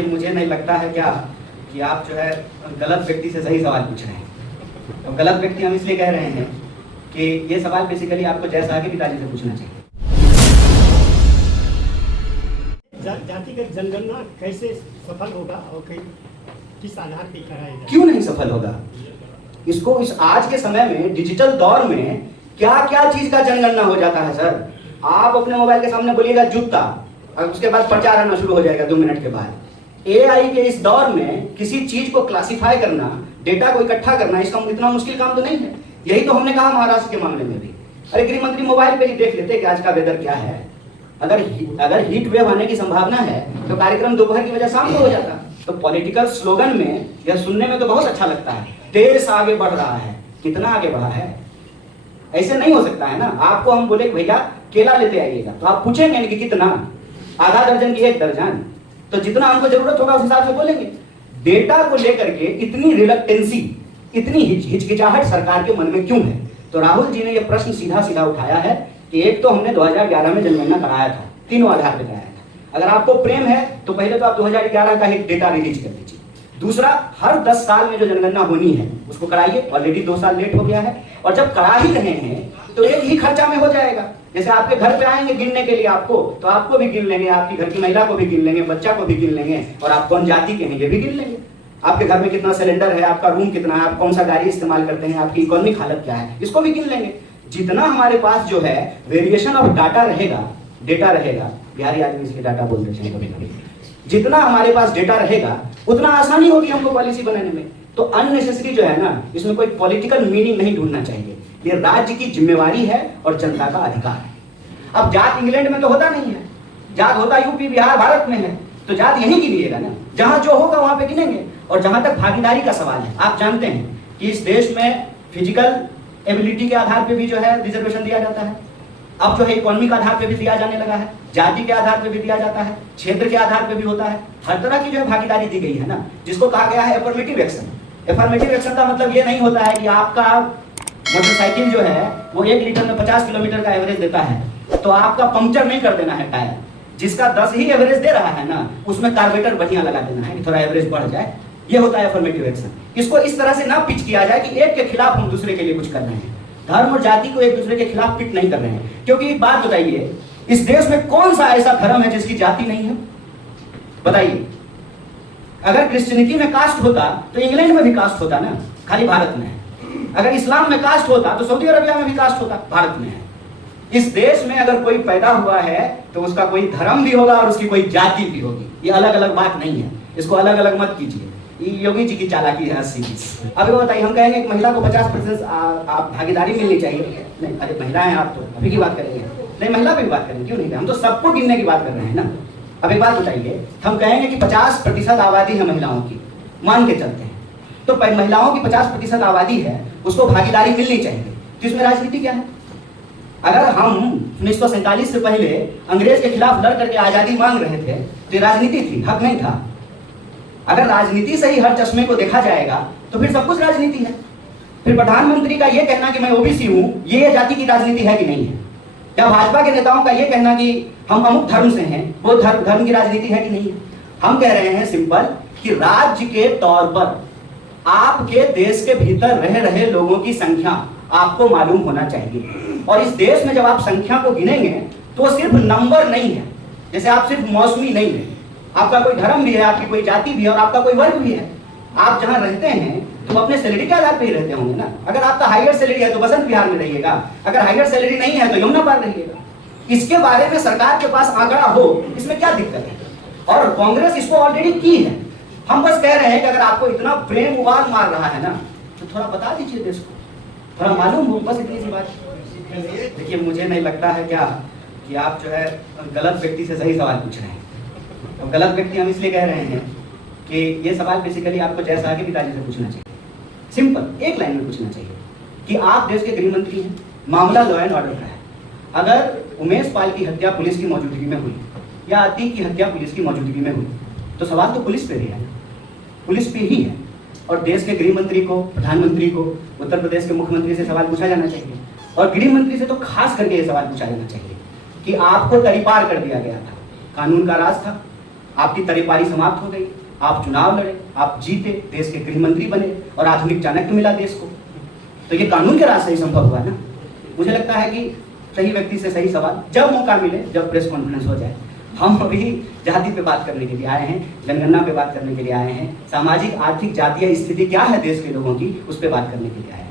देखिए, मुझे नहीं लगता है क्या कि आप जो है गलत व्यक्ति से सही सवाल पूछ रहे हैं। तो गलत व्यक्ति हम इसलिए कह रहे हैं कि ये सवाल बेसिकली आपको जैसा आगे पिताजी से पूछना चाहिए। जातिगत जनगणना कैसे सफल होगा और किस आधार पर कराएगा? क्यों नहीं सफल होगा? इसको इस आज के समय में डिजिटल दौर में क्या क्या चीज का जनगणना हो जाता है सर। आप अपने मोबाइल के सामने बोलिएगा जूता और उसके बाद प्रचार आना शुरू हो जाएगा 2 मिनट के बाद। एआई के इस दौर में किसी चीज को क्लासिफाई करना, डेटा को इकट्ठा करना, इसका इतना मुश्किल काम तो नहीं है। यही तो हमने कहा महाराष्ट्र के मामले में भी। अरे गृह मंत्री मोबाइल पे ही देख लेते कि आज का वेदर क्या है। अगर हीट वेव आने की संभावना है तो कार्यक्रम दोपहर की वजह शाम को हो जाता। तो पॉलिटिकल स्लोगन में यह सुनने में तो बहुत अच्छा लगता है, देश आगे बढ़ रहा है। कितना आगे बढ़ा है? ऐसे नहीं हो सकता है ना। आपको हम बोले भैया केला लेते आइएगा तो आप पूछेंगे कि कितना, आधा दर्जन की 1 दर्जन, तो जितना हमको जरूरत होगा उस हिसाब से बोलेंगे। डेटा को लेकर के इतनी रिलक्टेंसी, इतनी हिचकिचाहट सरकार के मन में क्यों है? तो राहुल जी ने यह प्रश्न सीधा सीधा उठाया है कि एक तो हमने 2011 में जनगणना कराया था, 3 आधार पे कराया था। अगर आपको प्रेम है तो पहले तो आप 2011 का ही डेटा रिलीज कर दीजिए। दूसरा, हर 10 साल में जो जनगणना होनी है उसको कराइए। ऑलरेडी 2 साल लेट हो गया है और जब करा ही रहे हैं तो एक ही खर्चा में हो जाएगा। जैसे आपके घर पे आएंगे गिनने के लिए आपको, तो आपको भी गिन लेंगे, आपकी घर की महिला को भी गिन लेंगे, बच्चा को भी गिन लेंगे और आप कौन जाति के हैं ये भी गिन लेंगे। आपके घर में कितना सिलेंडर है, आपका रूम कितना है, आप कौन सा गाड़ी इस्तेमाल करते हैं, आपकी इकोनॉमिक हालत क्या है, इसको भी गिन लेंगे। जितना हमारे पास जो है वेरिएशन ऑफ डाटा रहेगा, डेटा रहेगा, बिहारी आदमी इसलिए डाटा बोल देते हैं कभी-कभी, जितना हमारे पास डेटा रहेगा उतना आसानी होगी हमको पॉलिसी बनाने में। तो अननेसेसरी जो है ना, इसमें कोई पॉलिटिकल मीनिंग नहीं ढूंढना चाहिए। ये राज्य की जिम्मेवारी है और जनता का अधिकार है। अब जात इंग्लैंड में तो होता नहीं है, जात होता यूपी बिहार भारत में है, तो जात यहीं गिनिएगा ना, जहां जो होगा वहां पे गिनेंगे। और जहां तक भागीदारी का सवाल है, आप जानते हैं कि इस देश में फिजिकल एबिलिटी के आधार पे भी जो है रिजर्वेशन दिया जाता है। अब जो है इकोनॉमिक आधार पे भी दिया जाने लगा है, जाति के आधार पे भी दिया जाता है, क्षेत्र के आधार पे भी होता है। हर तरह की जो है भागीदारी दी गई है ना, जिसको कहा गया है अफर्मेटिव एक्शन। अफर्मेटिव एक्शन का मतलब ये नहीं होता है कि आपका मोटरसाइकिल जो है वो 1 लीटर में 50 किलोमीटर का एवरेज देता है तो आपका पंक्चर नहीं कर देना है टायर। जिसका 10 ही एवरेज दे रहा है ना, उसमें कार्बोरेटर बढ़िया लगा देना है कि थोड़ा एवरेज बढ़ जाए। ये होता है अफर्मेटिव एक्शन। इसको इस तरह से ना पिच किया जाए कि एक के खिलाफ हम दूसरे के लिए कुछ कर रहे हैं। धर्म और जाति को एक दूसरे के खिलाफ पिट नहीं कर रहे हैं। क्योंकि एक बात बताइए, इस देश में कौन सा ऐसा धर्म है जिसकी जाति नहीं है? बताइए। अगर क्रिश्चियनिटी में कास्ट होता तो इंग्लैंड में भी कास्ट होता ना, खाली भारत में है। अगर इस्लाम में कास्ट होता तो सऊदी अरबिया में भी कास्ट होता, भारत में है। इस देश में अगर कोई पैदा हुआ है तो उसका कोई धर्म भी होगा और उसकी कोई जाति भी होगी। ये अलग अलग बात नहीं है, इसको अलग अलग मत कीजिए। ये योगी जी की चालाकी है 80-20। अब बताइए, हम कहेंगे कि महिला को 50% आप भागीदारी मिलनी चाहिए। नहीं, अरे महिला है आप, तो अभी की बात करेंगे। नहीं, महिला पे भी बात करेंगे, क्यों नहीं? हम तो सबको गिनने की बात कर रहे हैं ना। अब एक बात बताइए, हम कहेंगे कि 50% आबादी है महिलाओं की, मान के चलते हैं, तो महिलाओं की 50% आबादी है, उसको भागीदारी मिलनी चाहिए। तो इसमें राजनीति क्या है? अगर हम 1947 से पहले अंग्रेज के खिलाफ लड़ करके आजादी मांग रहे थे तो ये राजनीति थी, हक नहीं था। अगर राजनीति से ही हर चश्मे को देखा जाएगा तो फिर सब कुछ राजनीति है। फिर प्रधानमंत्री का ये कहना कि मैं ओबीसी हूं, ये जाति की राजनीति है कि नहीं है? या भाजपा के नेताओं का ये कहना कि हम अमुक धर्म से हैं, वो धर्म की राजनीति है कि नहीं है? हम कह रहे हैं सिंपल कि राज्य के तौर पर आपके देश के भीतर रह रहे लोगों की संख्या आपको मालूम होना चाहिए। और इस देश में जब आप संख्या को गिनेंगे तो सिर्फ नंबर नहीं है, जैसे आप सिर्फ मौसमी नहीं है, आपका कोई धर्म भी है, आपकी कोई जाति भी है और आपका कोई वर्ग भी है। आप जहां रहते हैं तो अपने सैलरी के आधार पर ही रहते होंगे ना। अगर आपका हायर सैलरी है तो बसंत विहार में रहिएगा, अगर हायर सैलरी नहीं है तो यमुना पार रहिएगा। इसके बारे में सरकार के पास आंकड़ा हो, इसमें क्या दिक्कत है? और कांग्रेस इसको ऑलरेडी की है। हम बस कह रहे हैं कि अगर आपको इतना प्रेम उबाल मार रहा है ना तो थोड़ा बता दीजिए देश को, थोड़ा मालूम हो, बस इतनी सी बात। देखिए, मुझे नहीं लगता है क्या कि आप जो है गलत व्यक्ति से सही सवाल पूछ रहे हैं। तो गलत व्यक्ति हम इसलिए कह रहे हैं कि ये सवाल बेसिकली आपको जैसा आगे पिताजी से पूछना चाहिए। सिंपल एक लाइन में पूछना चाहिए कि आप देश के गृह मंत्री हैं, मामला लॉ एंड ऑर्डर का है। अगर उमेश पाल की हत्या पुलिस की मौजूदगी में हुई या अतीक की हत्या पुलिस की मौजूदगी में हुई तो सवाल तो पुलिस पे भी है, पुलिस पे ही है। और देश के गृह मंत्री को, प्रधानमंत्री को, उत्तर प्रदेश के मुख्यमंत्री से सवाल पूछा जाना चाहिए। और गृह मंत्री से तो खास करके ये सवाल पूछा जाना चाहिए कि आपको तरीपार कर दिया गया था, कानून का राज था, आपकी तरीपारी समाप्त हो गई, आप चुनाव लड़े, आप जीते, देश के गृह मंत्री बने और आधुनिक चाणक्य मिला देश को। तो ये कानून के रास्ते ही संभव हुआ ना। मुझे लगता है कि सही व्यक्ति से सही सवाल, जब मौका मिले, जब प्रेस कॉन्फ्रेंस हो जाए। हम अभी जाति पे बात करने के लिए आए हैं, जनगणना पे बात करने के लिए आए हैं, सामाजिक आर्थिक जातीय स्थिति क्या है देश के लोगों की, उस पर बात करने के लिए आए हैं।